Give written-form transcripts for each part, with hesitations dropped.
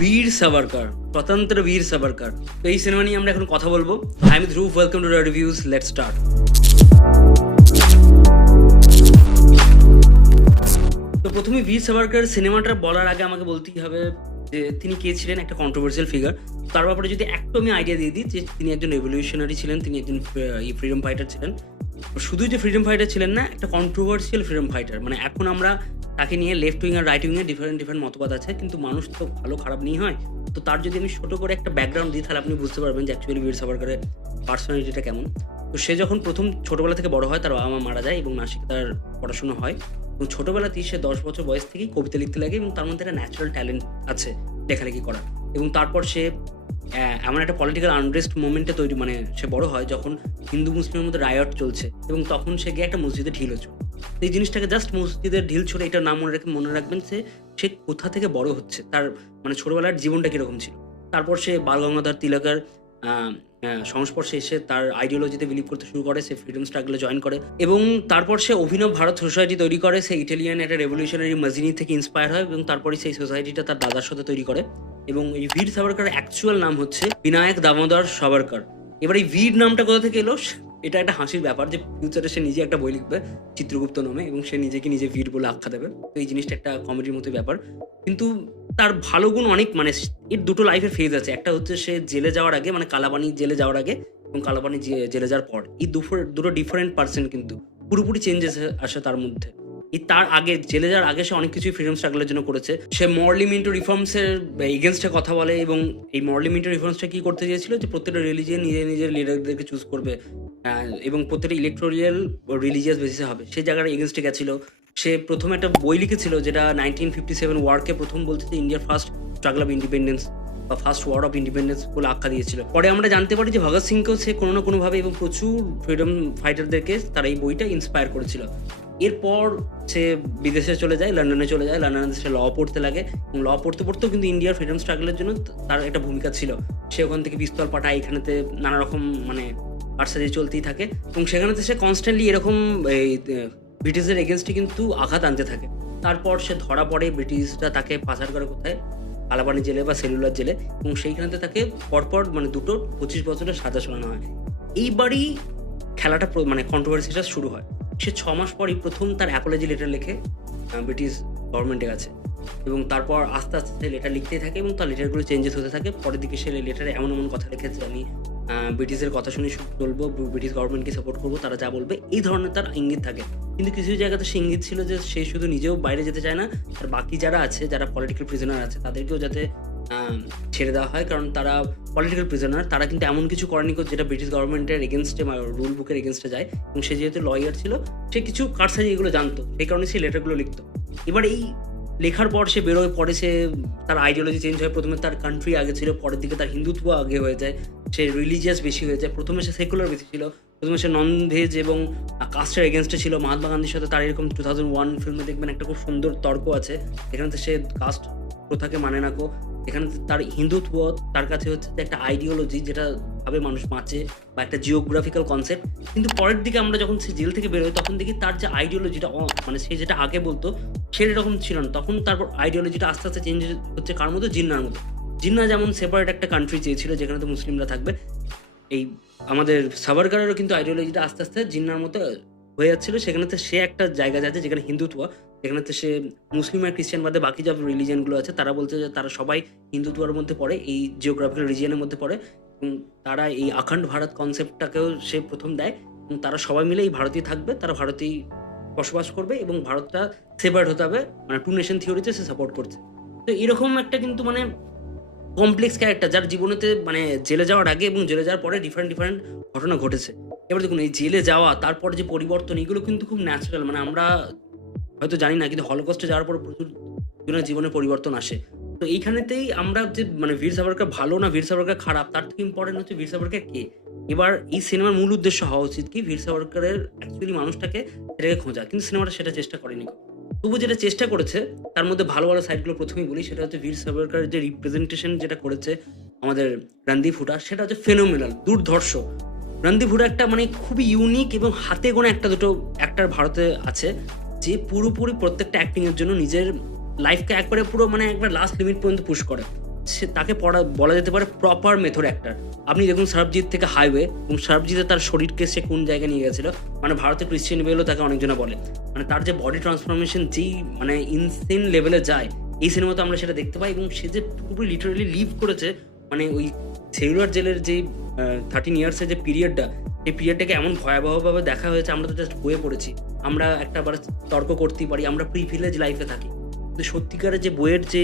বীর সাভারকার, স্বতন্ত্র বীর সাভারকার। তো এই সিনেমা নিয়ে আমরা এখন কথা বলবো। I am Dhruv, welcome to reviews, let's start. তো প্রথমে বীর সাভারকার সিনেমাটা বলার আগে আমাকে বলতেই হবে যে তিনি কে ছিলেন, একটা কন্ট্রোভার্সিয়াল ফিগার। তার ব্যাপারে যদি একটু আমি আইডিয়া দিয়ে দিই যে তিনি একজন রেভলিউশনারি ছিলেন, তিনি একজন ফ্রিডম ফাইটার ছিলেন। শুধু যে ফ্রিডম ফাইটার ছিলেন না, একটা কন্ট্রোভার্সিয়াল ফ্রিডম ফাইটার। মানে এখন আমরা তাকে নিয়ে লেফট উইং আর রাইট উইংয়ে ডিফারেন্ট মতবাদ আছে, কিন্তু মানুষ তো ভালো খারাপ নিয়ে হয়। তো তার যদি আমি ছোটো করে একটা ব্যাকগ্রাউন্ড দিই, তাহলে আপনি বুঝতে পারবেন যে অ্যাকচুয়ালি বীর সাভারকারের পার্সোনালিটিটা কেমন। তো সে যখন প্রথম ছোটোবেলা থেকে বড় হয়, তার বাবা মা মারা যায় এবং নাসিকে তার পড়াশোনা হয়। এবং ছোটোবেলাতেই সে 10 বছর বয়স থেকেই কবিতা লিখতে লাগে এবং তার মধ্যে একটা ন্যাচারাল ট্যালেন্ট আছে লেখালেখি করার। এবং তারপর সে এমন একটা পলিটিক্যাল আনরেস্ট মোমেন্টে তৈরি, মানে সে বড় হয় যখন হিন্দু মুসলিমের মধ্যে রায়ট চলছে, এবং তখন সে গিয়ে একটা মসজিদে ঢিল ছোড়ে। এই জিনিসটাকে জাস্ট মসজিদের ঢিল ছোড়ে, এটা নাম মনে রাখবেন সে কোথা থেকে বড় হচ্ছে, তার মানে ছোটবেলার জীবনটা কিরকম ছিল। তারপর সে বাল গঙ্গাধর তিলকের সংস্পর্শে এসে তার আইডিওলজিতে বিলিভ করতে শুরু করে, সে ফ্রিডম স্ট্রাগলে জয়েন করে এবং তারপর সে অভিনব ভারত সোসাইটি তৈরি করে। সে ইটালিয়ান একটা রেভলিউশনারি মাজিনি থেকে ইন্সপায়ার হয় এবং তারপরে সেই সোসাইটিটা তার দাদার সাথে তৈরি করে। এবং এই বীর সাভারকার অ্যাকচুয়াল নাম হচ্ছে বিনায়ক দামোদর সাভারকার। এবার এই বীর নামটা কোথা থেকে এলো, এটা একটা হাসির ব্যাপার যে ফিউচারে সে নিজে একটা বই লিখবে চিত্রগুপ্ত নামে এবং সে নিজেকে নিজে বীর বলে আখ্যা দেবে। তো এই জিনিসটা একটা কমেডির মতো ব্যাপার, কিন্তু তার ভালো গুণ অনেক। মানে এর দুটো লাইফের ফেজ আছে, একটা হচ্ছে সে জেলে যাওয়ার আগে, মানে কালাপানি জেলে যাওয়ার আগে এবং কালাপানি জেলে যাওয়ার পর। এই দুটো ডিফারেন্ট পার্সন, কিন্তু পুরোপুরি চেঞ্জেস আসে তার মধ্যে। এই তার আগে জেলে যাওয়ার আগে সে অনেক কিছুই ফ্রিডম স্ট্রাগলের জন্য করেছে। সে মরলিমিন্টো রিফর্মসের এগেনস্টে কথা বলে এবং এই মরলিমিন্টো রিফর্মসটা কি করতে চেয়েছিল যে প্রত্যেকটা রিলিজিয়ন নিজের লিডারদেরকে চুজ করবে এবং প্রত্যেকটা ইলেকটোরিয়াল রিলিজিয়াস বেসিসে হবে। সেই জায়গার এগেনস্টে গেছিল। সে প্রথমে একটা বই লিখেছিল যেটা 1957 ওয়ারকে প্রথম বলছে যে ইন্ডিয়ার ফার্স্ট স্ট্রাগল অফ ইন্ডিপেন্ডেন্স বা ফার্স্ট ওয়ার অফ ইন্ডিপেন্ডেন্স বলে আখ্যা দিয়েছিল। পরে আমরা জানতে পারি যে ভগৎ সিংকেও সে কোনো না কোনোভাবে এবং প্রচুর ফ্রিডম ফাইটারদেরকে তার এই বইটা ইন্সপায়ার করেছিল। এরপর সে বিদেশে চলে যায়, লন্ডনে চলে যায়। লন্ডনে সে ল পড়তে লাগে এবং ল পড়তে পড়তেও কিন্তু ইন্ডিয়ার ফ্রিডম স্ট্রাগলের জন্য তার একটা ভূমিকা ছিল। সে ওখান থেকে পিস্তল পাঠায়, এখানেতে নানা রকম মানে কারসাজি চলতেই থাকে এবং সেখানেতে সে কনস্ট্যান্টলি এরকম এই ব্রিটিশদের এগেনস্টে কিন্তু আঘাত আনতে থাকে। তারপর সে ধরা পড়ে, ব্রিটিশরা তাকে পাচার করে কোথায়, কালাপানি জেলে বা সেলুলার জেলে, এবং সেইখানেতে তাকে পরপর মানে দুটো 25 বছরের সাজা শোনানো হয়। এইবারই খেলাটা মানে কন্ট্রোভার্সিটা শুরু হয়। সে 6 মাস পরই প্রথম তার অ্যাপোলজি লেটার লেখে ব্রিটিশ গভর্নমেন্টের কাছে, এবং তারপর আস্তে আস্তে সে লেটার লিখতেই থাকে এবং তার লেটারগুলো চেঞ্জেস হতে থাকে। পরের দিকে সে লেটারে এমন কথা লিখেছে, আমি ব্রিটিশের কথা শুনে চলবো, ব্রিটিশ গভর্নমেন্টকে সাপোর্ট করবো, তারা যা বলবে, এই ধরনের তার ইঙ্গিত থাকে। কিন্তু কিছু জায়গাতে সে ইঙ্গিত ছিল যে সে শুধু নিজেও বাইরে যেতে চায় না, আর বাকি যারা আছে, যারা পলিটিক্যাল প্রিজনার আছে, তাদেরকেও যাতে ছেড়ে দেওয়া হয়, কারণ তারা পলিটিক্যাল প্রিজনার। তারা কিন্তু এমন কিছু করেনি যেটা ব্রিটিশ গভর্নমেন্টের এগেনস্টে বা রুল বুকের এগেনস্টে যায়। এবং সে যেহেতু লয়ার ছিল, সে কিছু কারসাজি এগুলো জানতো, সেই কারণে সে লেটারগুলো লিখতো। এবার এই লেখার পর সে বেরোয়, পরে সে তার আইডিওলজি চেঞ্জ হয়। প্রথমে তার কান্ট্রি আগে ছিল, পরের দিকে তার হিন্দুত্ব আগে হয়ে যায়, সে রিলিজিয়াস বেশি হয়ে যায়। প্রথমে সে সেকুলার বেশি ছিল, প্রথমে সে নন ভেজ এবং কাস্টের এগেনস্টে ছিল। মহাত্মা গান্ধীর সাথে তার এরকম 2001 ফিল্মে দেখবেন একটা খুব সুন্দর তর্ক আছে, এখানে সে কাস্ট প্রথাকে মানে না। এখানে তার হিন্দুত্ব তার কাছে হচ্ছে একটা আইডিওলজি, যেটা ভাবে মানুষ বাঁচে, বা একটা জিওগ্রাফিক্যাল কনসেপ্ট। কিন্তু পরের দিকে আমরা যখন সে জেল থেকে বেরোয়, তখন দেখি তার যে আইডিওলজিটা, মানে সে যেটা আগে বলতো সেরকম ছিল না। তখন তারপর আইডিওলজিটা আস্তে আস্তে চেঞ্জ হচ্ছে কার মতো, জিন্নার মতো। জিন্না যেমন সেপারেট একটা কান্ট্রি চেয়েছিল যেখানে তো মুসলিমরা থাকবে, এই আমাদের সাভারকারেরও কিন্তু আইডিওলজিটা আস্তে আস্তে জিন্নার মতো হয়ে যাচ্ছিল। সেখানেতে সে একটা জায়গা যাচ্ছে যেখানে হিন্দুত্ব, যেখানেতে সে মুসলিম আর খ্রিস্টান বাদে বাকি যে রিলিজিয়ানগুলো আছে, তারা বলছে যে তারা সবাই হিন্দুত্বের মধ্যে পড়ে, এই জিওগ্রাফিক্যাল রিজিয়নের মধ্যে পড়ে, এবং তারা এই অখণ্ড ভারত কনসেপ্টটাকেও সে প্রথম দেয়। এবং তারা সবাই মিলে এই ভারতেই থাকবে, তারা ভারতেই বসবাস করবে এবং ভারতটা সেপারেট হতে হবে, মানে টু নেশন থিওরিতে সে সাপোর্ট করছে। তো এরকম একটা কিন্তু মানে কমপ্লেক্স ক্যারেক্টার, যার জীবনেতে মানে জেলে যাওয়ার আগে এবং জেলে যাওয়ার পরে ডিফারেন্ট ঘটনা ঘটেছে। এবার দেখুন, এই জেলে যাওয়া, তারপরে যে পরিবর্তন, এগুলো কিন্তু খুব ন্যাচারাল। মানে আমরা হয়তো জানি না, কিন্তু হলোকস্টে যাওয়ার পর প্রচুর জনের জীবনে পরিবর্তন আসে। তো এইখানেতেই আমরা যে মানে বীর সাভারকার ভালো না বীর সাভারকার খারাপ, তার থেকে ইম্পর্টেন্ট হচ্ছে বীর সাভারকার কে। এবার এই সিনেমার মূল উদ্দেশ্য হওয়া উচিত কি, বীর সাভারকারের অ্যাকচুয়ালি মানুষটাকে সেটাকে খোঁজা, কিন্তু সিনেমাটা সেটা চেষ্টা করেনি। তবু যেটা চেষ্টা করেছে, তার মধ্যে ভালো সাইডগুলো প্রথমেই বলি, সেটা হচ্ছে বীর সাভারকারের যে রিপ্রেজেন্টেশন যেটা করেছে আমাদের রণদীপ হুডা, সেটা হচ্ছে ফেনোমেনাল, দুর্ধর্ষ। রণদীপ হুডা একটা মানে খুবই ইউনিক এবং হাতে গোনা একটা দুটো অ্যাক্টর ভারতে আছে যে পুরোপুরি প্রত্যেকটা অ্যাক্টিংয়ের জন্য নিজের লাইফকে একবারে পুরো মানে একবার লাস্ট লিমিট পর্যন্ত পুশ করে। তাকে বলা যেতে পারে প্রপার মেথড অ্যাক্টর। আপনি দেখুন সরবজিৎ থেকে হাইওয়ে, এবং সরবজিতে তার শরীরকে সে কোন জায়গায় নিয়ে গেছিল, মানে ভারতের ক্রিশ্চিয়ান বেলও তাকে অনেকজনা বলে, মানে তার যে বডি ট্রান্সফরমেশন যেই মানে ইনসেন লেভেলে যায়, এই সিনেমাতে আমরা সেটা দেখতে পাই। এবং সে যে পুরোপুরি লিটারালি লিভ করেছে, মানে ওই সেলুলার জেলের যেই 13 ইয়ার্সের যে পিরিয়ডটা, এই পিরিয়ডটাকে এমন ভয়াবহভাবে দেখা হয়েছে, আমরা তো জাস্ট বইয়ে পড়েছি, আমরা একটা বার তর্ক করতেই পারি, আমরা প্রিভিলেজ লাইফে থাকি, কিন্তু সত্যিকারের যে বইয়ের যে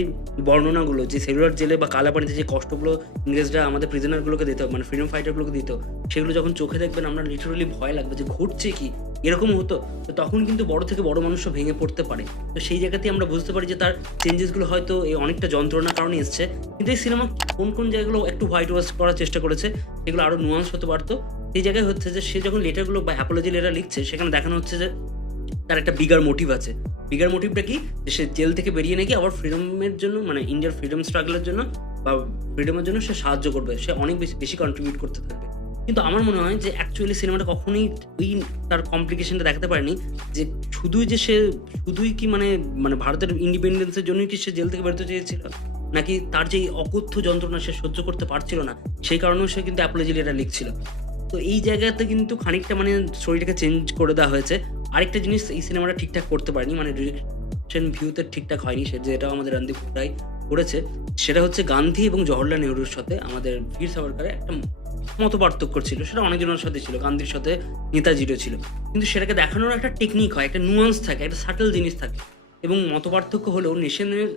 বর্ণনাগুলো, যে সেলুলার জেলে বা কালাপানিতে যে কষ্টগুলো ইংরেজরা আমাদের প্রিজনারগুলোকে দিত, মানে ফ্রিডম ফাইটারগুলোকে দিত, সেগুলো যখন চোখে দেখবেন আমরা লিটারালি ভয় লাগবে যে ঘটছে কি, এরকম হতো। তো তখন কিন্তু বড় থেকে বড় মানুষও ভেঙে পড়তে পারে। তো সেই জায়গাতেই আমরা বুঝতে পারি যে তার চেঞ্জেসগুলো হয়তো এই অনেকটা যন্ত্রণার কারণে এসছে, কিন্তু এই সিনেমা কোন কোন জায়গাগুলো একটু হোয়াইট ওয়াশ করার চেষ্টা করেছে, সেগুলো আরও নুয়ান্স হতে পারতো। এই জায়গায় হচ্ছে যে সে যখন লেটারগুলো বা অ্যাপোলজি লেটার লিখছে, সেখানে দেখানো হচ্ছে যে তার একটা বিগার মোটিভ আছে। বিগার মোটিভটা কি, যে সে জেল থেকে বেরিয়ে নাকি আবার ফ্রিডমের জন্য, মানে ইন্ডিয়ার ফ্রিডম স্ট্রাগলের জন্য বা ফ্রিডমের জন্য সে সাহায্য করবে, সে অনেক বেশি বেশি কন্ট্রিবিউট করতে থাকবে। কিন্তু আমার মনে হয় যে অ্যাকচুয়ালি সিনেমাটা কখনোই ওই তার কমপ্লিকেশনটা দেখাতে পারেনি, যে শুধুই কি মানে মানে ভারতের ইন্ডিপেন্ডেন্সের জন্যই কি সে জেল থেকে বেরোতে চেয়েছিল, নাকি তার যে অকথ্য যন্ত্রণা সে সহ্য করতে পারছিল না, সেই কারণেও সে কিন্তু অ্যাপোলজি লেটার লিখছিল। তো এই জায়গাতে কিন্তু খানিকটা মানে স্টোরিটাকে চেঞ্জ করে দেওয়া হয়েছে। আরেকটা জিনিস এই সিনেমাটা ঠিকঠাক করতে পারেনি, মানে ডিরেকশন ভিউতে ঠিকঠাক হয়নি, সে যেটা আমাদের রণদীপ হুডাই করেছে, সেটা হচ্ছে গান্ধী এবং জওহরলাল নেহরুর সাথে আমাদের বীর সাভারকারের একটা মত পার্থক্য ছিল। সেটা অনেকজনের সাথে ছিল, গান্ধীর সাথে নেতাজিরও ছিল, কিন্তু সেটাকে দেখানোর একটা টেকনিক হয়, একটা নুয়ান্স থাকে, একটা সাটল জিনিস থাকে। এবং মত পার্থক্য হলেও নেশনের,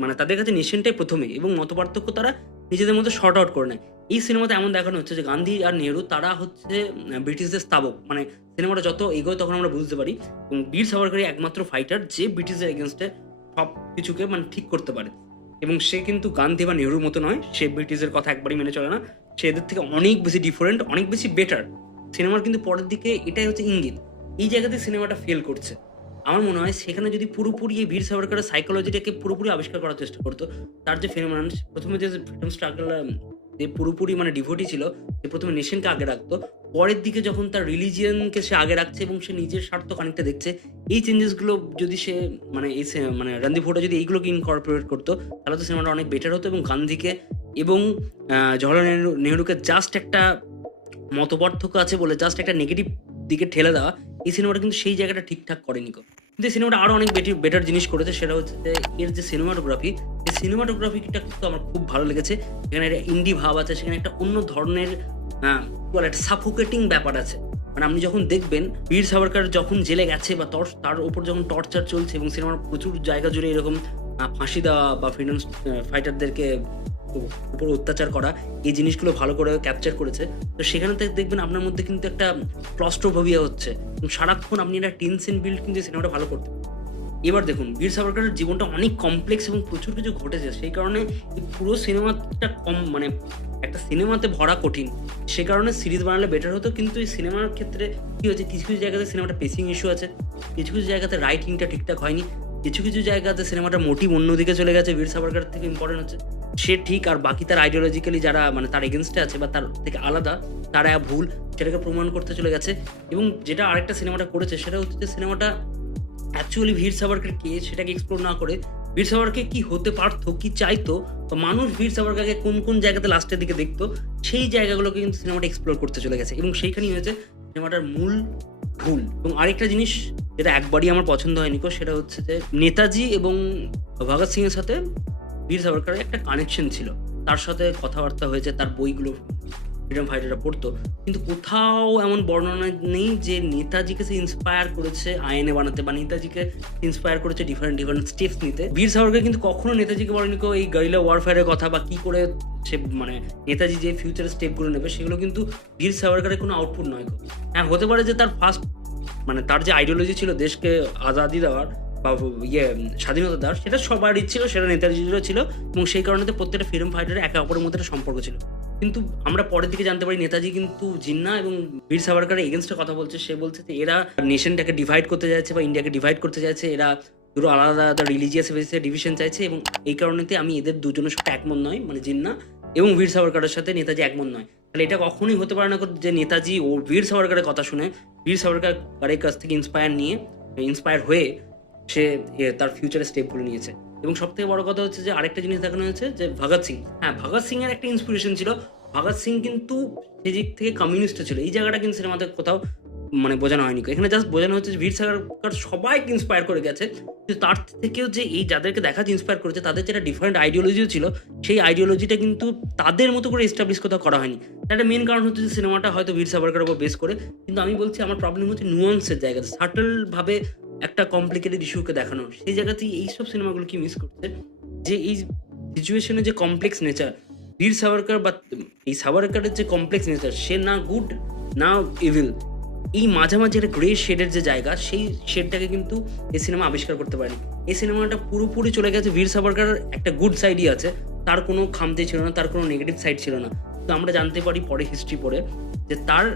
মানে তাদের কাছে নেশনটাই প্রথমে, এবং মত পার্থক্য তারা নিজেদের মধ্যে শর্ট আউট করে নেয়। এই সিনেমাতে এমন দেখানো হচ্ছে যে গান্ধী আর নেহরু তারা হচ্ছে ব্রিটিশদের স্তাবক, মানে সিনেমাটা যত এগোয় তখন আমরা বুঝতে পারি, এবং বীর সাভারকারই একমাত্র ফাইটার যে ব্রিটিশদের এগেনস্টে সব কিছুকে মানে ঠিক করতে পারে। এবং সে কিন্তু গান্ধী বা নেহরুর মতো নয়, সে ব্রিটিশদের কথা একবারই মেনে চলে না, সে এদের থেকে অনেক বেশি ডিফারেন্ট, অনেক বেশি বেটার। সিনেমার কিন্তু পরের দিকে এটাই হচ্ছে ইঙ্গিত। এই জায়গাতে সিনেমাটা ফেল করছে। আমার মনে হয় সেখানে যদি পুরোপুরি এই বীর সাভারকারের সাইকোলজিটাকে পুরোপুরি আবিষ্কার করার চেষ্টা করতো, তার যে ফিনোমেনন, প্রথমে যে ফ্রিডম স্ট্রাগল যে পুরোপুরি মানে ডিভোটি ছিল, যে প্রথমে নেশনকে আগে রাখতো, পরের দিকে যখন তার রিলিজিয়নকে সে আগে রাখছে এবং সে নিজের স্বার্থ খানিকটা দেখছে, এই চেঞ্জেসগুলো যদি সে মানে এই মানে রণদীপ হুডা যদি এইগুলোকে ইনকর্পোরেট করতো, তাহলে তো সিনেমাটা অনেক বেটার হতো। এবং গান্ধীকে এবং জওহরলাল নেহরুকে জাস্ট একটা মতপার্থক্য আছে বলে জাস্ট একটা নেগেটিভ দিকে ঠেলে দেওয়া, এই সিনেমাটা কিন্তু সেই জায়গাটা ঠিকঠাক করেনি। কিন্তু এই সিনেমাটা আরও অনেক বেটার জিনিস করেছে, সেটা হচ্ছে যে এর যে সিনেমাটোগ্রাফি, এই সিনেমাটোগ্রাফিটা কিন্তু আমার খুব ভালো লেগেছে। এখানে একটা ইন্ডি ভাব আছে, সেখানে একটা অন্য ধরনের একটা সাফোকেটিং ব্যাপার আছে। মানে আপনি যখন দেখবেন বীর সাভারকার যখন জেলে গেছে বা তার উপর যখন টর্চার চলছে, এবং সিনেমার প্রচুর জায়গা জুড়ে এরকম ফাঁসি দেওয়া বা ফ্রিডম ফাইটারদেরকে উপর অত্যাচার করা, এই জিনিসগুলো ভালো করে ক্যাপচার করেছে। তো সেখানে থেকে দেখবেন আপনার মধ্যে কিন্তু একটা ক্লস্ট্রোফোবিয়া হচ্ছে, এবং সারাক্ষণ আপনি একটা টেনশন বিল্ড কিন্তু সিনেমাটা ভালো করতে। এবার দেখুন বীর সাভারকারের জীবনটা অনেক কমপ্লেক্স এবং প্রচুর কিছু ঘটেছে, সেই কারণে এই পুরো সিনেমাটা মানে একটা সিনেমাতে ভরা কঠিন, সে কারণে সিরিজ বানালে বেটার হতো। কিন্তু এই সিনেমার ক্ষেত্রে কি হয়েছে, কিছু কিছু জায়গাতে সিনেমাটা পেসিং ইস্যু আছে, কিছু কিছু জায়গাতে রাইটিংটা ঠিকঠাক হয়নি, কিছু কিছু জায়গাতে সিনেমাটার মোটিভ অন্যদিকে চলে গেছে, বীর সাভারকার থেকে ইম্পর্টেন্ট হচ্ছে সে ঠিক, আর বাকি তার আইডিওলজিক্যালি যারা মানে তার এগেনস্টে আছে বা তার থেকে আলাদা, তারা ভুল, সেটাকে প্রমাণ করতে চলে গেছে। এবং যেটা আরেকটা সিনেমাটা করেছে সেটা হচ্ছে যে সিনেমাটা অ্যাকচুয়ালি বীর সাভারকার কে সেটাকে এক্সপ্লোর না করে বীর সাভারকার কি হতে পারতো, কি চাইতো, বা মানুষ বীর সাভারকারকে কোন কোন জায়গাতে লাস্টের দিকে দেখতো, সেই জায়গাগুলোকে কিন্তু সিনেমাটা এক্সপ্লোর করতে চলে গেছে, এবং সেইখানেই হয়েছে সিনেমাটার মূল ভুল। এবং আরেকটা জিনিস যেটা একবারই আমার পছন্দ হয়নি, সেটা হচ্ছে যে নেতাজি এবং ভগৎ সিং এর সাথে বীর সাভারকারের একটা কানেকশন ছিল, তার সাথে কথাবার্তা হয়েছে, তার বইগুলো ফ্রিডম ফাইটাররা পড়তো, কিন্তু কোথাও এমন বর্ণনা নেই যে নেতাজিকে সে ইন্সপায়ার করেছে আইএনএ বানাতে, বা নেতাজিকে ইন্সপায়ার করেছে ডিফারেন্ট স্টেপস নিতে। বীর সাভারকার কিন্তু কখনো নেতাজিকে বলেনি এই গারিলা ওয়ারফেয়ারের কথা, বা কি করে সে মানে নেতাজি যে ফিউচারের স্টেপগুলো নেবে, সেগুলো কিন্তু বীর সাভারকারের কোনো আউটপুট নয়। হ্যাঁ, হতে পারে যে তার ফার্স্ট মানে তার যে আইডিওলজি ছিল দেশকে আজাদি দেওয়ার বা স্বাধীনতা দেওয়ার, সেটা সবারই ছিল, সেটা নেতাজিরও ছিল, এবং সেই কারণে প্রত্যেকটা ফ্রিডম ফাইটারের একে অপরের মধ্যে একটা সম্পর্ক ছিল। কিন্তু আমরা পরের দিকে জানতে পারি নেতাজি কিন্তু জিন্না এবং বীর সাভারকারের এগেনস্টে কথা বলছে, সে বলছে যে এরা নেশনটাকে ডিভাইড করতে যাচ্ছে বা ইন্ডিয়াকে ডিভাইড করতে যাচ্ছে, এরা দুটো আলাদা আলাদা রিলিজিয়াস বেসিসে ডিভিশন চাইছে, এবং এই কারণেতে আমি এদের দুজনের সাথে একমত নয়, মানে জিন্না এবং বীর সাভারকারের সাথে নেতাজি একমত নয়। তাহলে এটা কখনোই হতে পারে না যে নেতাজি ও বীর সাভারকারের কথা শুনে বীর সাভারকারের কাছ থেকে ইন্সপায়ার হয়ে সে তার ফিউচারের স্টেপগুলো নিয়েছে। এবং সব থেকে বড় কথা হচ্ছে যে আরেকটা জিনিস দেখানো হয়েছে যে ভগৎ সিং, হ্যাঁ ভগৎ সিং এর একটা ইন্সপিরেশন ছিল। ভগৎ সিং কিন্তু সেদিক থেকে কমিউনিস্ট ছিল, এই জায়গাটা কিন্তু সিনেমাতে কোথাও মানে বোঝানো হয়নি। এখানে জাস্ট বোঝানো হচ্ছে যে বীর সাভারকর সবাইকে ইন্সপায়ার করে গেছে, কিন্তু তার থেকেও যে এই যাদেরকে দেখাতে ইন্সপায়ার করেছে তাদের যেটা ডিফারেন্ট আইডিওলজিও ছিল, সেই আইডিওলজিটা কিন্তু তাদের মতো করে এস্টাবলিশ কোথাও করা হয়নি। একটা মেন কারণ হচ্ছে যে সিনেমাটা হয়তো বীর সাভারকরের উপর বেস করে, কিন্তু আমি বলছি আমার প্রবলেম হচ্ছে নুয়ান্সের জায়গাতে, সাটলভাবে একটা কমপ্লিকেটেড ইস্যুকে দেখানো, সেই জায়গাতেই এইসব সিনেমাগুলো কি মিস করছে যে এই সিচুয়েশনের যে কমপ্লেক্স নেচার বীর সাভারকর বা এই সাভারকরের যে কমপ্লেক্স নেচার, সে না গুড না ইভিল, এই মাঝামাঝি একটা গ্রে শেডের যে জায়গা, সেই শেডটাকে কিন্তু এই সিনেমা আবিষ্কার করতে পারেনি। এই সিনেমাটা পুরোপুরি চলে গেছে বীর সাভারকর একটা গুড সাইডই আছে, তার কোনো খামতি ছিল না, তার কোনো নেগেটিভ সাইড ছিল না। তো আমরা জানতে পারি পরে হিস্ট্রি পড়ে যে তার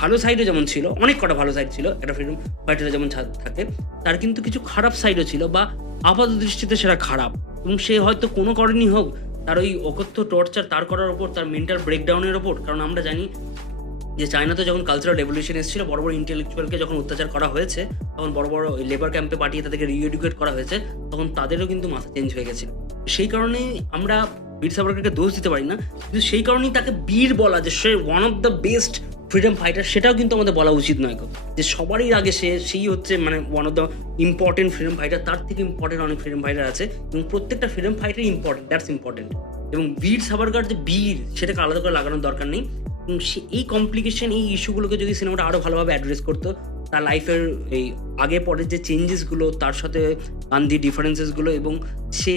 ভালো সাইডও যেমন ছিল, অনেক কটা ভালো সাইড ছিল একটা ফ্রিডম ফাইটারে যেমন থাকে, তার কিন্তু কিছু খারাপ সাইডও ছিল, বা আপাত দৃষ্টিতে সেটা খারাপ। এবং সে হয়তো কোনো কারণেই হোক, তার ওই অকথ্য টর্চার তার করার ওপর, তার মেন্টাল ব্রেকডাউনের ওপর, কারণ আমরা জানি যে চায়নাতে যখন কালচারাল রেভলিউশন এসেছিল, বড় বড় ইন্টেলেকচুয়ালকে যখন অত্যাচার করা হয়েছে, তখন বড় বড় লেবার ক্যাম্পে পাঠিয়ে তাদেরকে রিএডুকেট করা হয়েছে, তখন তাদেরও কিন্তু মাথা চেঞ্জ হয়ে গেছিল। সেই কারণেই আমরা বীর সাভারকরকে দোষ দিতে পারি না, কিন্তু সেই কারণেই তাকে বীর বলা, যে সে one of the best freedom fighter, সেটাও কিন্তু আমাদের বলা উচিত নয়। যে সবারই আগে সেই হচ্ছে মানে one of the important freedom fighter, তার থেকে ইম্পর্টেন্ট অনেক ফ্রিডম ফাইটার আছে, এবং প্রত্যেকটা freedom fighter important, that's important. এবং বীর সাভারকর যে বীর, সেটাকে আলাদা করে লাগানোর দরকার নেই। এবং এই কমপ্লিকেশন, এই ইস্যুগুলোকে যদি সিনেমাটা আরও ভালোভাবে অ্যাড্রেস করতো, তার লাইফের এই আগে পরের যে চেঞ্জেসগুলো, তার সাথে গান্ধী ডিফারেন্সেসগুলো, এবং সে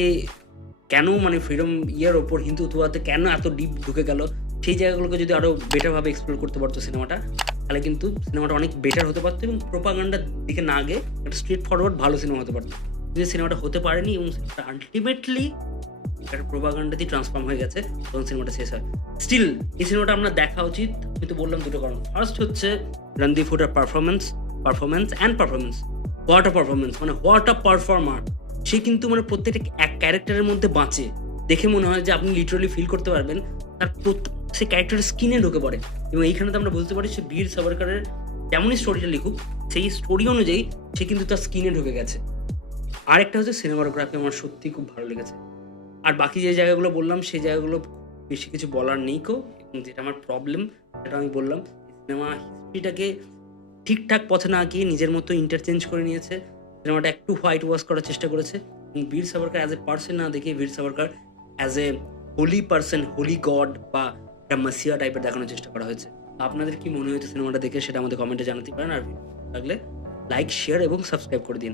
কেন মানে ফ্রিডম ইয়ের ওপর হিন্দুত্বতে কেন এত ডিপ ঢুকে গেল, সেই জায়গাগুলোকে যদি আরও বেটারভাবে এক্সপ্লোর করতে পারতো সিনেমাটা, তাহলে কিন্তু সিনেমাটা অনেক বেটার হতে পারতো, এবং প্রোপাগান্ডার দিকে না গিয়ে একটা স্ট্রেট ফরওয়ার্ড ভালো সিনেমা হতে পারতো। যদি সিনেমাটা হতে পারেনি এবং আলটিমেটলি একটা প্রোপাগান্ডাতেই ট্রান্সফর্ম হয়ে গেছে, তখন সিনেমাটা শেষ হয়। স্টিল এই সিনেমাটা আপনার দেখা উচিত। আমি তো বললাম দুটো কারণ। ফার্স্ট হচ্ছে রণদীপ হুডার পারফরমেন্স হোয়াট আ পারফরমেন্স, মানে হোয়াট আ পারফর্মার। সে কিন্তু মানে প্রত্যেকটা এক ক্যারেক্টারের মধ্যে বাঁচে, দেখে মনে হয় যে আপনি লিটারালি ফিল করতে পারবেন তার সে ক্যারেক্টারের স্কিনে ঢুকে পড়ে। এবং এইখানে তো আমরা বুঝতে পারি সে বীর সাভারকরের যেমনই স্টোরিটা লিখুক, সেই স্টোরি অনুযায়ী সে কিন্তু তার স্কিনে ঢুকে গেছে। আরেকটা হচ্ছে সিনেমাটোগ্রাফি আমার সত্যি খুব ভালো লেগেছে। আর বাকি যে জায়গাগুলো বললাম, সেই জায়গাগুলো বেশি কিছু বলার নেই এবং যেটা আমার প্রবলেম সেটা আমি বললাম। সিনেমা হিস্ট্রিটাকে ঠিকঠাক পথে না গিয়ে নিজের মতো ইন্টারচেঞ্জ করে নিয়েছে, সিনেমাটা একটু হোয়াইট ওয়াশ করার চেষ্টা করেছে, এবং বীর সাভারকর অ্যাজ এ পার্সন না দেখে Veer Savarkar as a holy person, holy god বা একটা মাসিয়া টাইপের দেখানোর চেষ্টা করা হয়েছে। আপনাদের কি মনে হয়েছে সিনেমাটা দেখে, সেটা আমাদের কমেন্টে জানাতে পারেন। আর লাগলে লাইক, শেয়ার এবং সাবস্ক্রাইব করে দিন।